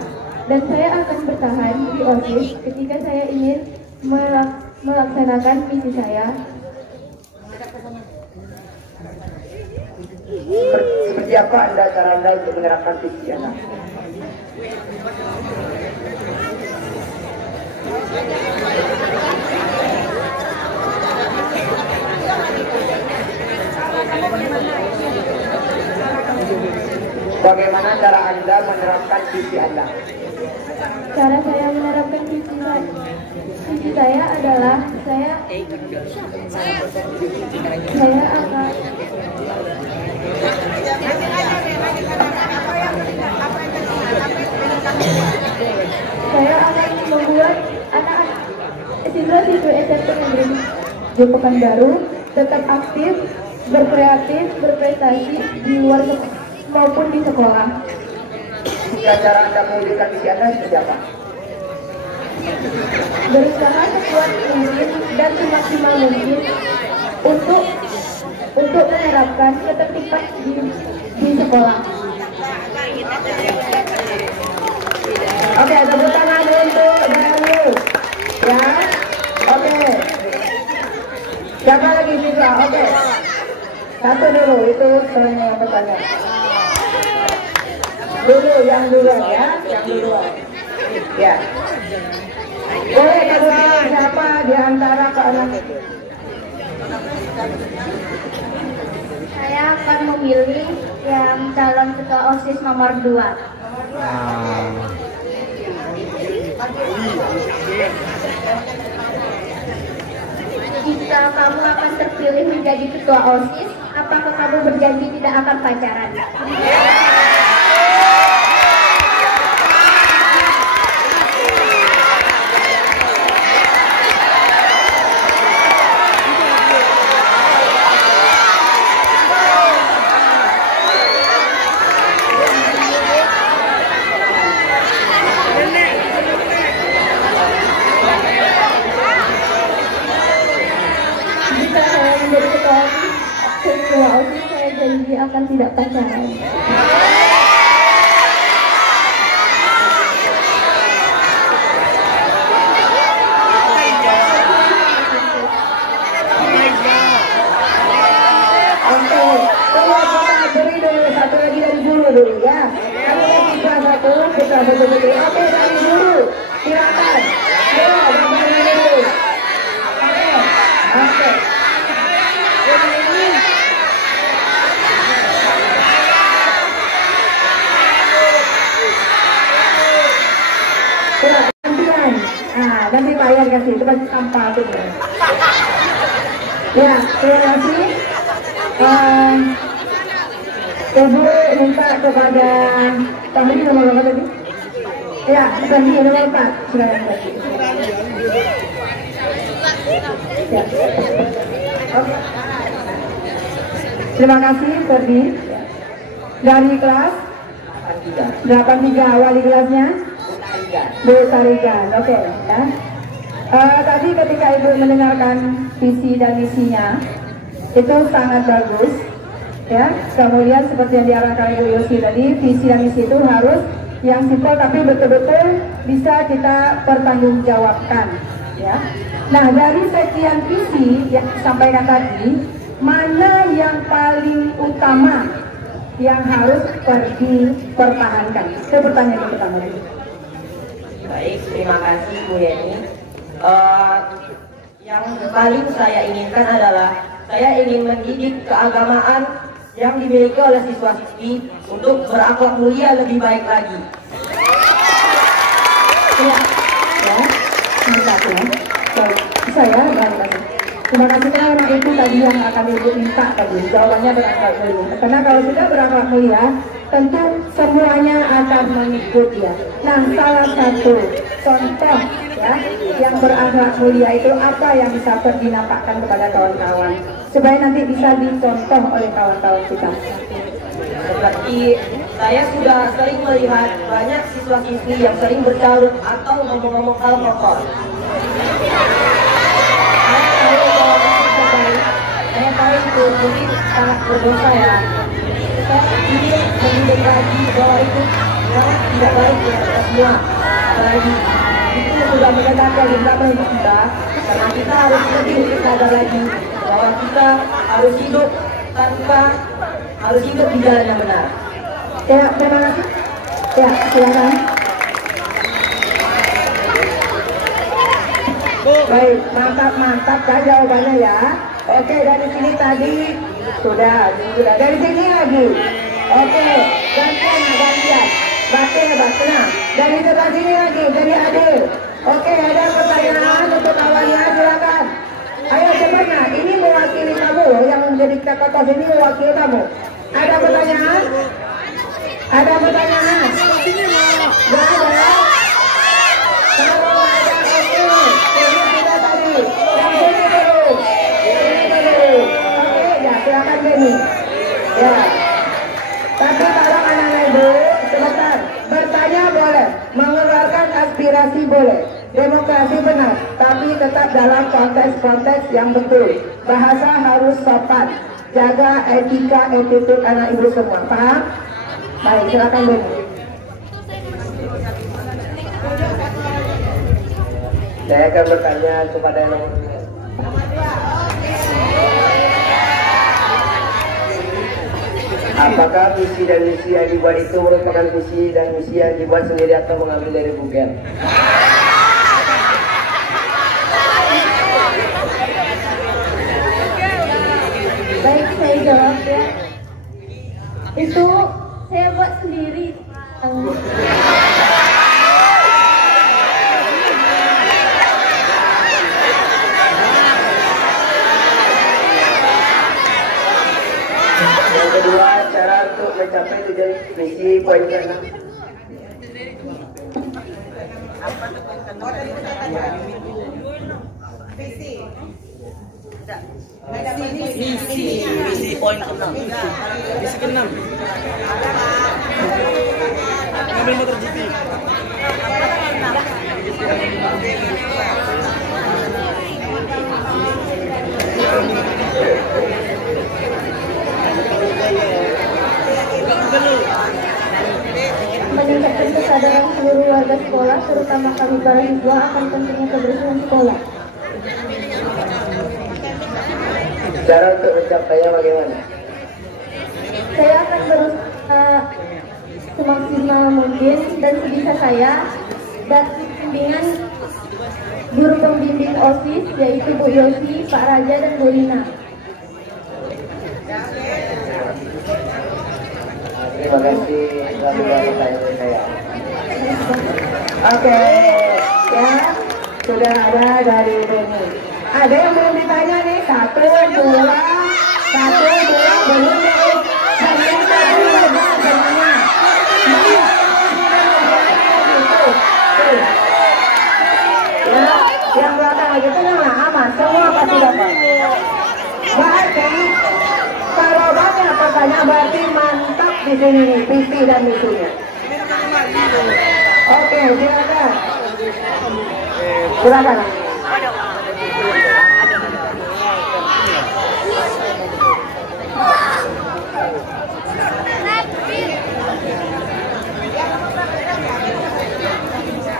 dan saya akan bertahan di OSIS ketika saya ingin melaksanakan misi saya. Seperti apa cara Anda untuk menerapkan visi Anda? Bagaimana cara Anda menerapkan visi Anda? Cara saya menerapkan visi saya adalah saya akan membuat anak-anak siswa-siswi SMP Negeri Pekanbaru tetap aktif, berkreatif, berprestasi di luar maupun di sekolah. Cara Anda mewujudkan visi Anda seperti apa? Berusaha sekuat mungkin dan semaksimal mungkin untuk menerapkan ketertiban di sekolah. Oke, tepuk tangan untuk Dayu. Ya, oke. Siapa lagi siswa? Oke. Satu dulu, itu yang bertanya. Dulu, yang duluan ya, yang duluan. Ya. Boleh kedua siapa di antara anak? Saya akan memilih yang calon ketua OSIS nomor 2. Jika kamu akan terpilih menjadi ketua OSIS, apakah kamu berjanji tidak akan pacaran? Saya janji akan tidak pacaran. Beri dulu satu lagi dari guru dulu ya. Kalau kita satu, kita satu. Oke, dari guru. Silakan. Ya, dari guru. Oke. Nanti bayar kasih, itu pasti sampah tuh. Ya, terima kasih. Ibu minta kepada Tadi nomor berapa tadi? Ya, Tadi nomor 4. Silakan. Ya. Oke. Terima kasih, Ferdi. Dari kelas 83, wali kelasnya? Bu Tarigan, oke ya. Tadi ketika Ibu mendengarkan visi dan misinya, itu sangat bagus ya. Kemudian seperti yang diarahkan Ibu Yosi tadi, visi dan misi itu harus yang simpel tapi betul-betul bisa kita pertanggungjawabkan ya. Nah, dari sekian visi yang disampaikan tadi, mana yang paling utama yang harus dipertahankan? Itu pertanyaan yang pertama. Baik, terima kasih Bu Yeni. Yang paling saya inginkan adalah saya ingin mendidik keagamaan yang dimiliki oleh siswa-siswi untuk berakhlak mulia lebih baik lagi. Ya, mantap ya. Bisa ya, baik. Terima kasih karena itu tadi yang akan Ibu minta tadi, jawabannya berakhlak mulia. Karena kalau sudah berakhlak mulia, tentu semuanya akan mengikuti ya. Nah, salah satu contoh ya yang berakhlak mulia itu apa yang bisa dinampakkan kepada kawan-kawan supaya nanti bisa dicontoh oleh kawan-kawan kita. Seperti saya sudah sering melihat banyak siswa-siswi yang sering bercarut atau ngomong-ngomong hal kotor. Saya tahu bahwa itu baik, berdosa ya. Saya ingin mendidik lagi bahwa itu sangat tidak baik buat kita semua. Apalagi itu sudah menetapkan di dalam hidup kita, karena kita harus lebih sadar lagi bahwa kita harus hidup di jalan yang benar. Ya, terima kasih. Ya, silakan. Baik, mantap kan jawabannya ya. Oke, dari sini tadi sudah. Dari sini lagi. Oke, gantian. Tenang. Dari sebelah sini lagi, dari Adil. Oke, ada pertanyaan untuk awalnya, silakan. Ayo cepatnya, ini mewakili kamu loh, yang menjadi kakak ini mewakili kamu. Ada pertanyaan? Ada pertanyaan? Gak ada? Kalau ada, oke. Ini sudah tadi. Yang sini dulu. Oke, ya silakan Benny. Ya. Tapi kalau anak-anak ibu, sebentar. Bertanya boleh, mengeluarkan aspirasi boleh. Demokrasi benar, tapi tetap dalam konteks-konteks yang betul. Bahasa harus sopan. Jaga etika, attitude anak ibu semua. Paham? Baik, silakan Bu. Saya akan bertanya kepada yang nomor 2. Apakah visi dan misi yang dibuat itu merupakan visi dan misi yang dibuat sendiri atau mengambil dari Google? Baik, saya jawab ya. Itu saya buat sendiri. Yang kedua, cara untuk mencapai tujuan misi poin ke-6. Misi poin ke-6. Misi ke-6. Ngambil motor GP. Meningkatkan kesadaran seluruh warga sekolah, terutama kami para siswa akan pentingnya kebersihan sekolah. Cara untuk mencapainya bagaimana? Saya akan berusaha semaksimal mungkin dan sebisa saya, dan bimbingan guru pembimbing OSIS yaitu Bu Yosi, Pak Raja, dan Bu Lina. Terima kasih telah menjawab pertanyaan saya. Oke, ya sudah ada dari Benny. Ada yang belum ditanya nih? Satu, dua, belum nih. Saya tadi udah semuanya. Ya, yang belakang lagi tenang lah, aman. Semua pasti dapat. Berarti kalau banyak pertanyaan berarti mantap di sini nih, visi dan misinya. Oke, silakan. Silakan.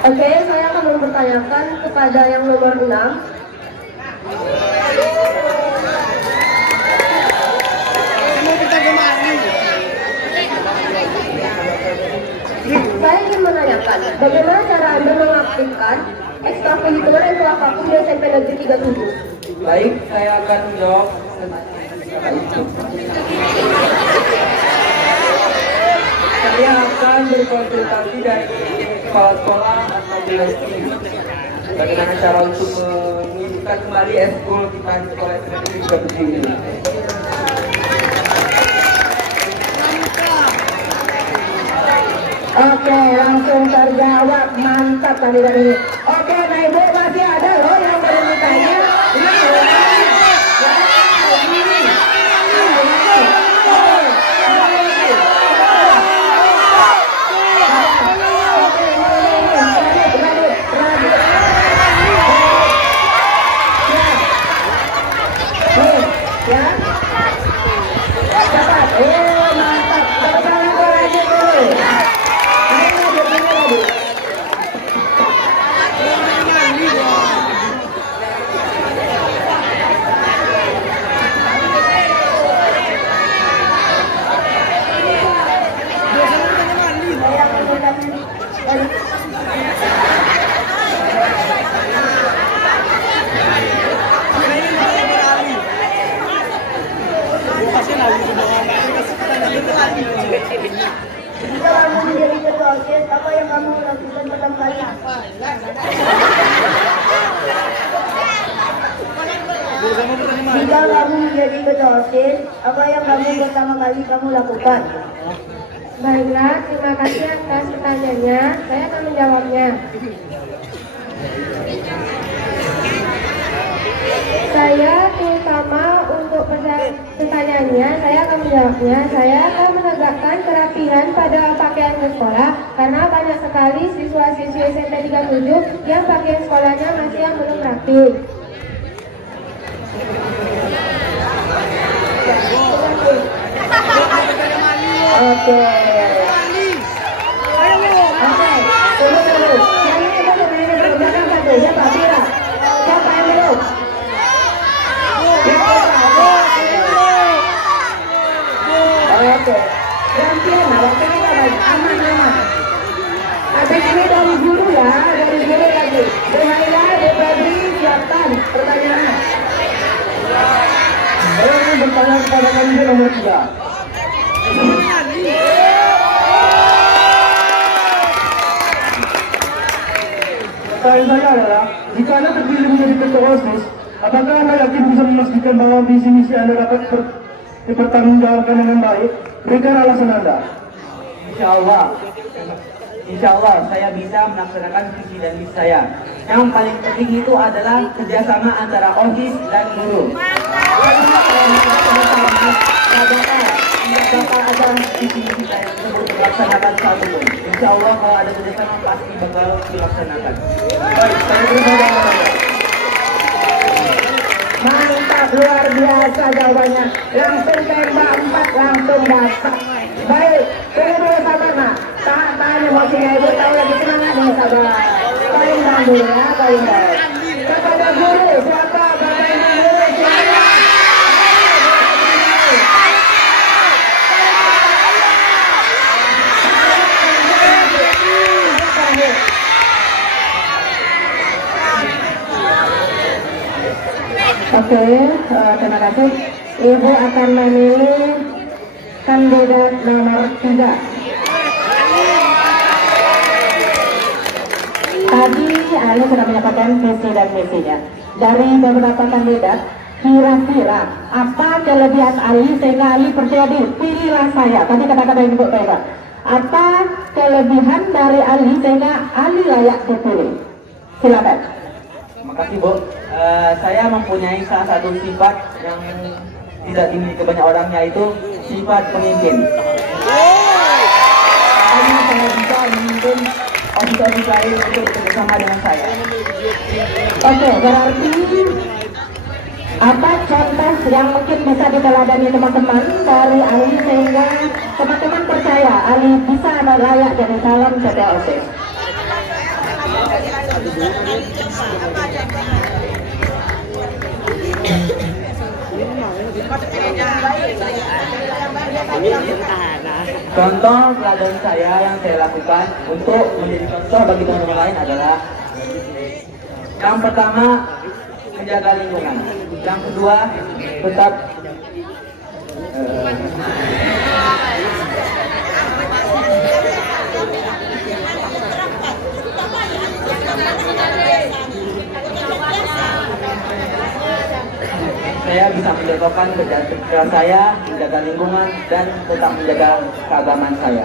Oke, saya akan mempertanyakan kepada yang nomor 6. Saya ingin menanyakan, bagaimana cara Anda mengaktifkan ekstrakurikuler atau apapun di SMP Negeri 37? Baik, saya akan menjawab. Saya akan berkonsultasi dari kepala sekolah atau dinas tim. Bagaimana cara untuk menghidupkan kembali eskul kita di sekolah SMP Negeri 37 ini. Oke, langsung terjawab, mantap tadi dari. Oke, nah ibu masih ada loh yang belum ditanya. Jika kamu menjadi ketua OSIS, apa yang kamu lakukan pertama kali? Jika kamu menjadi ketua OSIS, apa yang kamu pertama kali kamu lakukan? Baiklah, terima kasih atas pertanyaannya. Saya akan menjawabnya. Saya terutama untuk pertanyaannya, saya akan menjawabnya. Saya akan menegakkan kerapihan pada pakaian ke sekolah karena banyak sekali siswa-siswi SMP 37 yang pakaian sekolahnya masih yang belum rapi. Oke. Tunggu. Yang ini belakang satu. Siapa? Pira. Siapa yang belum? Oke. Gantian, waktunya baik. Aman. Habis ini dari guru ya, dari guru lagi. Bu Haila, Bu Febri, siapkan pertanyaan. Saya ingin bertanya kepada kandidat nomor 3. Pertanyaan saya adalah, jika Anda terpilih menjadi ketua OSIS, apakah Anda yakin bisa memastikan bahwa visi misi Anda dapat dipertanggungjawabkan dengan baik? Berikan alasan Anda. Insya Allah saya bisa melaksanakan visi dan misi saya. Yang paling penting itu adalah kerjasama antara OSIS dan guru. Tidak bakal ada visi misi saya tersebut dilaksanakan satu pun. Insya Allah kalau ada kerjasama pasti bakal dilaksanakan. Baik, saya terima kasih. Mantap, luar biasa jawabannya. Langsung tembak 4, langsung dapat. Baik, tunggu dulu sabar nak. Tahan emosinya ibu, tahu lagi semangat nih sabar. Paling dulu ya, paling. Kepada guru, siapa? Bapak Ibu guru, siapa? Oke, terima kasih. Ibu akan memilih kandidat nomor 3. Tadi Ali sudah menyampaikan visi dan misinya. Dari beberapa kandidat, kira-kira apa kelebihan Ali sehingga Ali percaya diri? Pilihlah saya. Tadi kata-kata Ibu Tera. Apa kelebihan dari Ali sehingga Ali layak dipilih? Silakan. Terima kasih Bu. Saya mempunyai salah satu sifat yang tidak dimiliki banyak orang, yaitu sifat pemimpin. Makanya saya bisa memimpin OSIS lain untuk bersama dengan saya. Oke, berarti apa contoh yang mungkin bisa diteladani teman-teman dari Ali sehingga teman-teman percaya Ali bisa layak jadi calon ketua OSIS? Contoh teladan saya yang saya lakukan untuk menjadi contoh bagi teman-teman lain adalah: yang pertama, menjaga lingkungan. Yang kedua, tetap saya bisa mencontohkan kerja saya, menjaga lingkungan, dan tetap menjaga keagamaan saya.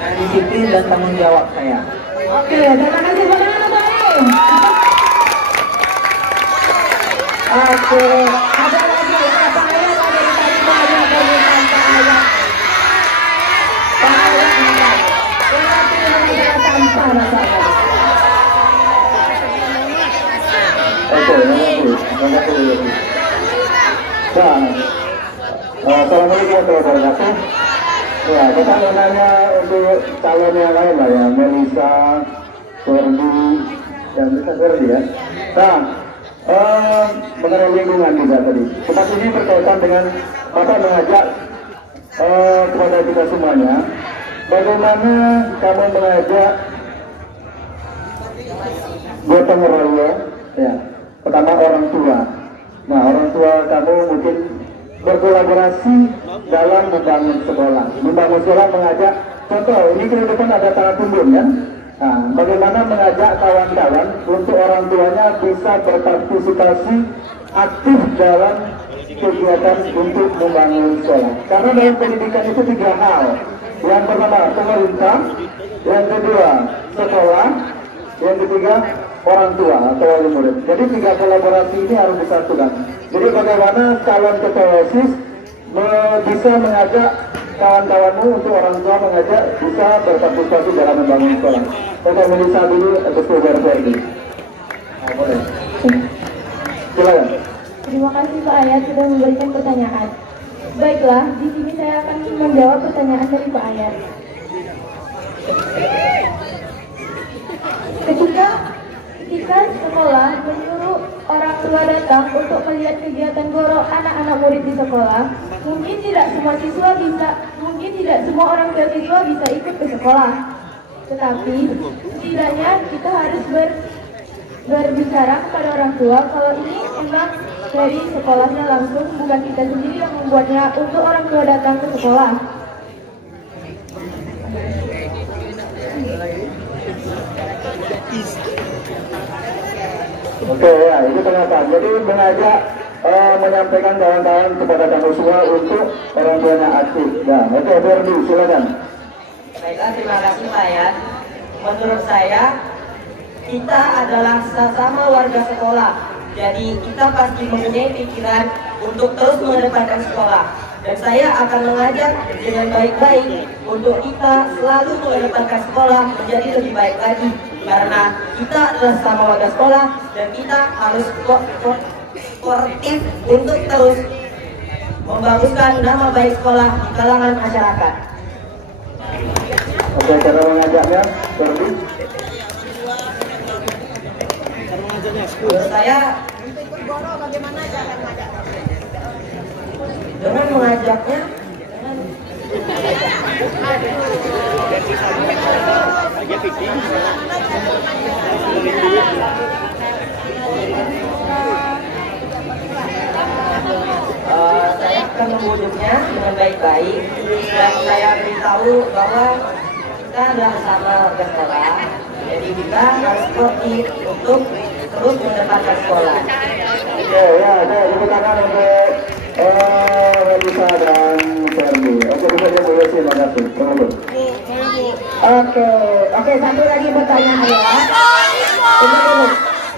Dan disiplin dan tanggung jawab saya. Oke, terima kasih banyak baik. Oke, ada lagi Pak Ayat, ada di tadi banyak permintaan Pak Ayat. Pak Ayat enggak. Berarti ini tanpa masalah. Oke, terima kasih. Nah, assalamualaikum warahmatullahi wabarakatuh. Ya, kita mau nanya untuk calon yang lain lah ya, Melisa, Ferdi, dan Melisa Ferdi ya. Nah, mengenai lingkungan juga tadi. Tempat ini berkaitan dengan Bapak mengajak kepada kita semuanya, bagaimana kamu mengajak gotong royong, ya. Pertama orang tua. Nah, orang tua kamu mungkin berkolaborasi dalam membangun sekolah. Membangun sekolah mengajak, contoh ini ke depan ada tangan tunduk kan? Nah, bagaimana mengajak kawan-kawan untuk orang tuanya bisa berpartisipasi aktif dalam kegiatan untuk membangun sekolah. Karena dalam pendidikan itu 3 hal. Yang pertama pemerintah, yang kedua sekolah, yang ketiga orang tua atau wali murid. Jadi 3 kolaborasi ini harus disatukan. Jadi bagaimana calon ketua OSIS bisa mengajak kawan-kawanmu untuk orang tua mengajak bisa berpartisipasi dalam membangun sekolah. Kita Melisa dulu atas Verdi. Nah, boleh. Silakan. Terima kasih Pak Ayat sudah memberikan pertanyaan. Baiklah, di sini saya akan menjawab pertanyaan dari Pak Ayat. Ketika sekolah menyuruh orang tua datang untuk melihat kegiatan guru anak-anak murid di sekolah, mungkin tidak semua orang tua siswa bisa ikut ke sekolah. Tetapi setidaknya kita harus berbicara kepada orang tua kalau ini memang dari sekolahnya langsung, bukan kita sendiri yang membuatnya untuk orang tua datang ke sekolah. Oke ya, itu pernyataan. Jadi mengajak menyampaikan kawan-kawan kepada kamu semua untuk orang tuanya aktif. Nah, oke Verdi, silakan. Baiklah, terima kasih Pak Ayat. Menurut saya, kita adalah sesama warga sekolah. Jadi kita pasti mempunyai pikiran untuk terus mengedepankan sekolah. Dan saya akan mengajak dengan baik-baik untuk kita selalu mengedepankan sekolah menjadi lebih baik lagi. Karena kita adalah sesama warga sekolah dan kita harus kooperatif untuk terus membaguskan nama baik sekolah di kalangan masyarakat. Oke, cara mengajaknya, Verdi. Menurut saya dengan mengajaknya saya akan membujuknya dengan baik-baik dan saya beritahu bahwa kita adalah sama warga sekolah, jadi kita harus kooperatif untuk terus mendepankan sekolah. Oke, ya, tepuk tangan untuk Melisa dan Verdi. Oke, bisa boleh sih, makasih. Oke, satu lagi pertanyaan ya.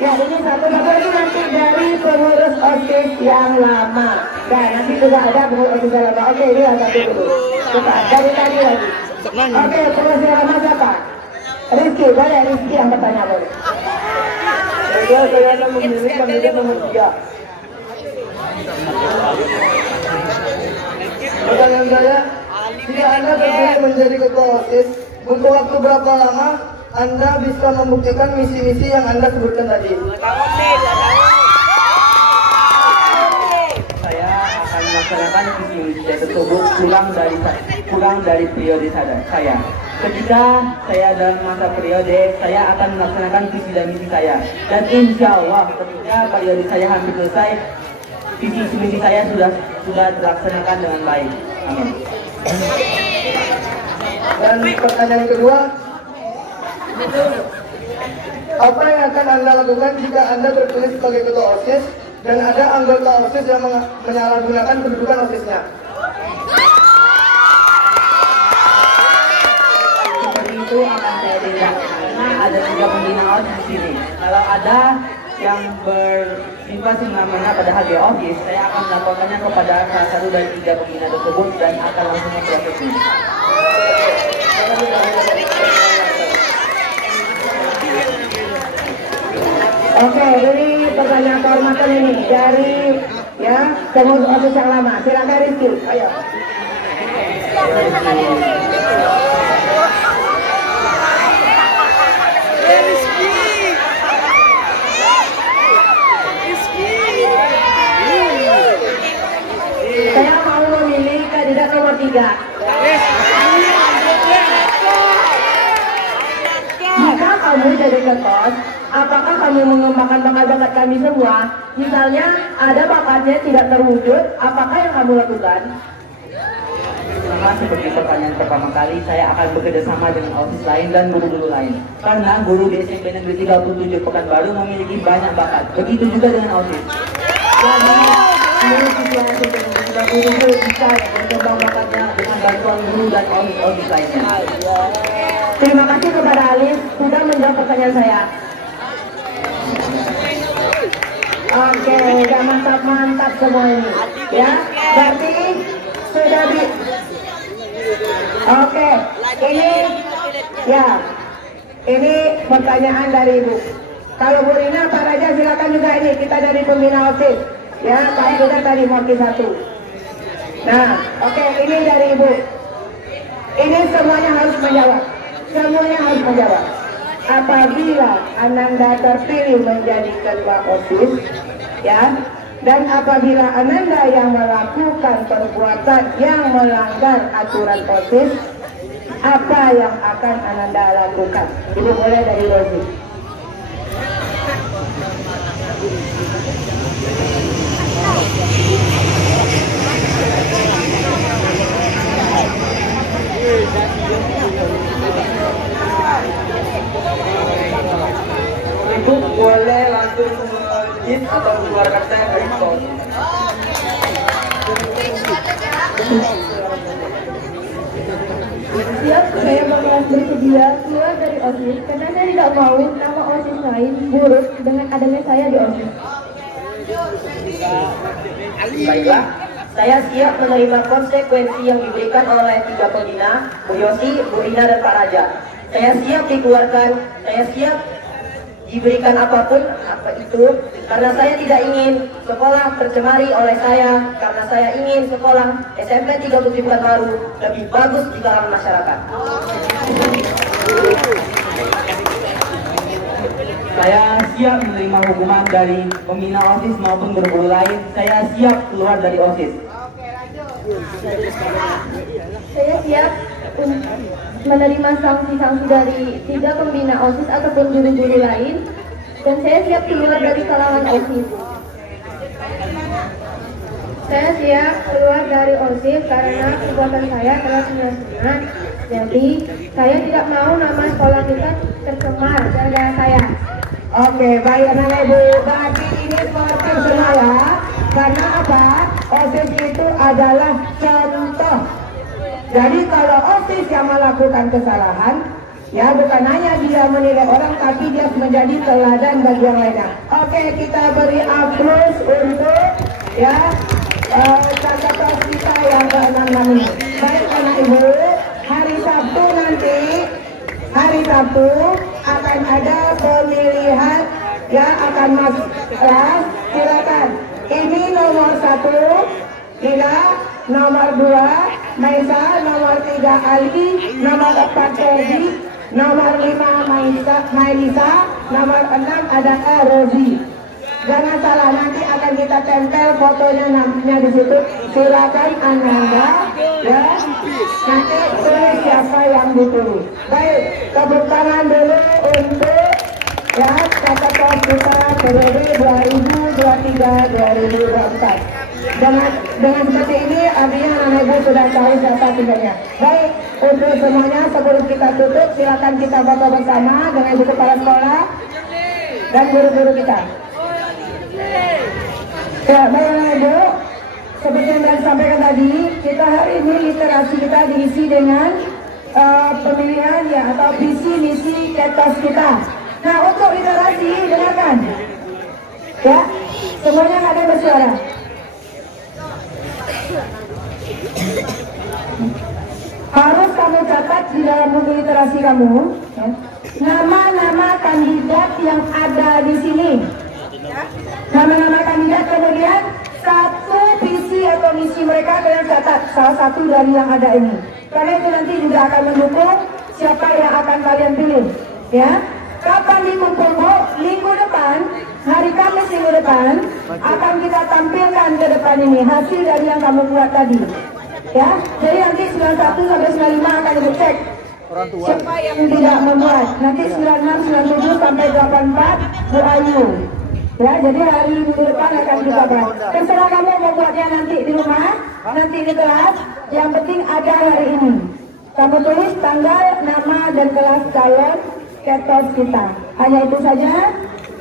Ya, ini satu lagi nanti dari pengurus OSIS yang lama. Dan nanti juga ada pengurus OSIS yang lama. Oke, ini satu dulu. Kita dari tadi lagi. Oke, pengurus yang lama siapa? Rizky, boleh Rizky yang bertanya boleh. Saya akan memilih kandidat nomor 3. Pertanyaan saya, jika Anda terpilih menjadi ketua OSIS, butuh waktu berapa lama Anda bisa membuktikan misi-misi yang Anda sebutkan tadi? Saya akan melaksanakan misi-misi tersebut kurang dari periode saya. Ketika saya dalam masa periode, saya akan melaksanakan visi dan misi saya. Dan insya Allah ketika periode saya hampir selesai, visi misi saya sudah dilaksanakan dengan baik. Amin. Dan pertanyaan kedua, apa yang akan Anda lakukan jika Anda terpilih sebagai ketua OSIS dan ada anggota OSIS yang menyalahgunakan kedudukan OSISnya? Seperti itu akan saya tindak karena ada 3 pembina OSIS di sini. Kalau ada yang bersifat semena-mena pada HG OSIS, saya akan melaporkannya kepada salah satu dari 3 pembina tersebut dan akan langsung memprosesnya. Oke, ini pertanyaan kehormatan ini dari ya pengurus OSIS yang lama. Silakan Rizky. Ayo. Saya mau memilih kandidat nomor 3. Jika kamu jadi ketos, apakah kamu mengembangkan bakat-bakat kami semua? Misalnya ada bakatnya tidak terwujud, apakah yang kamu lakukan? sama seperti pertanyaan pertama kali, saya akan bekerja sama dengan OSIS lain dan guru-guru lain. Karena guru di SMP Negeri 37 Pekanbaru memiliki banyak bakat. Begitu juga dengan OSIS. Jadi, seluruh siswa SMP Negeri 37 bisa berkembang bakatnya dengan bantuan guru dan OSIS lainnya. Terima kasih kepada Alif sudah menjawab pertanyaan saya. Oke, udah mantap semua ini, ya. Berarti sudah di. Oke, ini ya, ini pertanyaan dari Ibu. Kalau Bu Rina, Pak Raja silakan juga ini. Kita dari pembina OSIS, ya. Pak Raja tadi Maki 1. Nah, oke, ini dari Ibu. Ini semuanya harus menjawab. Semuanya harus menjawab. Apabila Ananda terpilih menjadi ketua OSIS, ya, dan apabila Ananda yang melakukan perbuatan yang melanggar aturan OSIS, apa yang akan Ananda lakukan? Ibu boleh dari Rosi. Ibu boleh langsung menjit atau mengeluarkan saya dari tol. Siap, saya bakalan bersedia keluar dari OSIS karena saya tidak mau nama OSIS lain buruk dengan adanya saya di OSIS. Baiklah, saya siap menerima konsekuensi yang diberikan oleh 3 pembina, Bu Yosi, Bu Rina, dan Pak Raja. Saya siap dikeluarkan, saya siap diberikan apapun apa itu, karena saya tidak ingin sekolah tercemari oleh saya, karena saya ingin sekolah SMP 37 Pekanbaru lebih bagus di kalangan masyarakat. Saya siap menerima hukuman dari pembina OSIS maupun guru-guru lain. Saya siap keluar dari OSIS. Saya siap menerima sanksi-sanksi dari 3 pembina OSIS ataupun guru-guru lain, dan saya siap keluar dari kalangan OSIS. Saya siap keluar dari OSIS karena perbuatan saya telah benar-benar. Jadi saya tidak mau nama sekolah kita tercemar gara-gara saya. Oke, baik anak ibu. Berarti ini sportif semua ya. Karena apa? OSIS itu adalah contoh. Jadi kalau OSIS yang melakukan kesalahan, ya bukan hanya dia menilai orang, tapi dia menjadi teladan bagi yang lainnya. Oke, kita beri aplaus untuk ya kakak kita yang ke-6 ini. Baik anak ibu, hari Sabtu nanti, hari Sabtu akan ada pemilihan yang akan masuk kelas. Silakan. Ini nomor 1 Lila, nomor 2 Maisa, nomor 3 Ali, nomor 4 Teddy, nomor 5 Maisa, nomor 6 ada Rozi. Jangan salah, nanti akan kita tempel fotonya namanya di situ. Silakan Ananda, ya. Nanti tulis siapa yang ditulis. Baik, tepuk tangan dulu untuk ya kata kelas kita periode 2023-2024. Dengan seperti ini artinya anak ibu sudah tahu siapa tinggalnya. Baik, untuk semuanya sebelum kita tutup, silakan kita foto bersama dengan ibu kepala sekolah dan guru-guru kita. Ya, baik anak ibu, seperti yang saya sampaikan tadi, kita hari ini literasi kita diisi dengan pemilihan ya atau visi misi ketos kita. Nah, untuk literasi dengarkan, ya semuanya ada bersuara. Harus kamu catat di dalam buku literasi kamu ya, nama-nama kandidat yang ada di sini. Nama-nama kandidat, kemudian satu visi atau misi mereka kalian catat salah satu dari yang ada ini. Karena itu nanti juga akan mendukung siapa yang akan kalian pilih. Ya, kapan dikumpul Bu? Minggu depan, hari Kamis minggu depan akan kita tampilkan ke depan ini hasil dari yang kamu buat tadi. Ya, jadi nanti 91 sampai 95 akan ibu cek siapa yang tidak membuat. Nanti 96, 97 sampai 84 Bu Ayu. Ya, jadi hari minggu depan akan kita buat. Terserah kamu mau buatnya nanti di rumah nanti di kelas, yang penting ada hari ini. Kamu tulis tanggal, nama, dan kelas calon ketos kita. Hanya itu saja.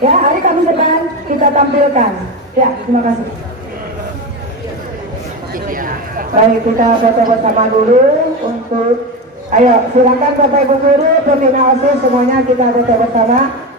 Ya, hari Kamis depan kita tampilkan. Ya, terima kasih. Baik, kita foto bersama dulu untuk. Ayo, silakan Bapak Ibu Guru, pembina OSIS semuanya kita foto bersama.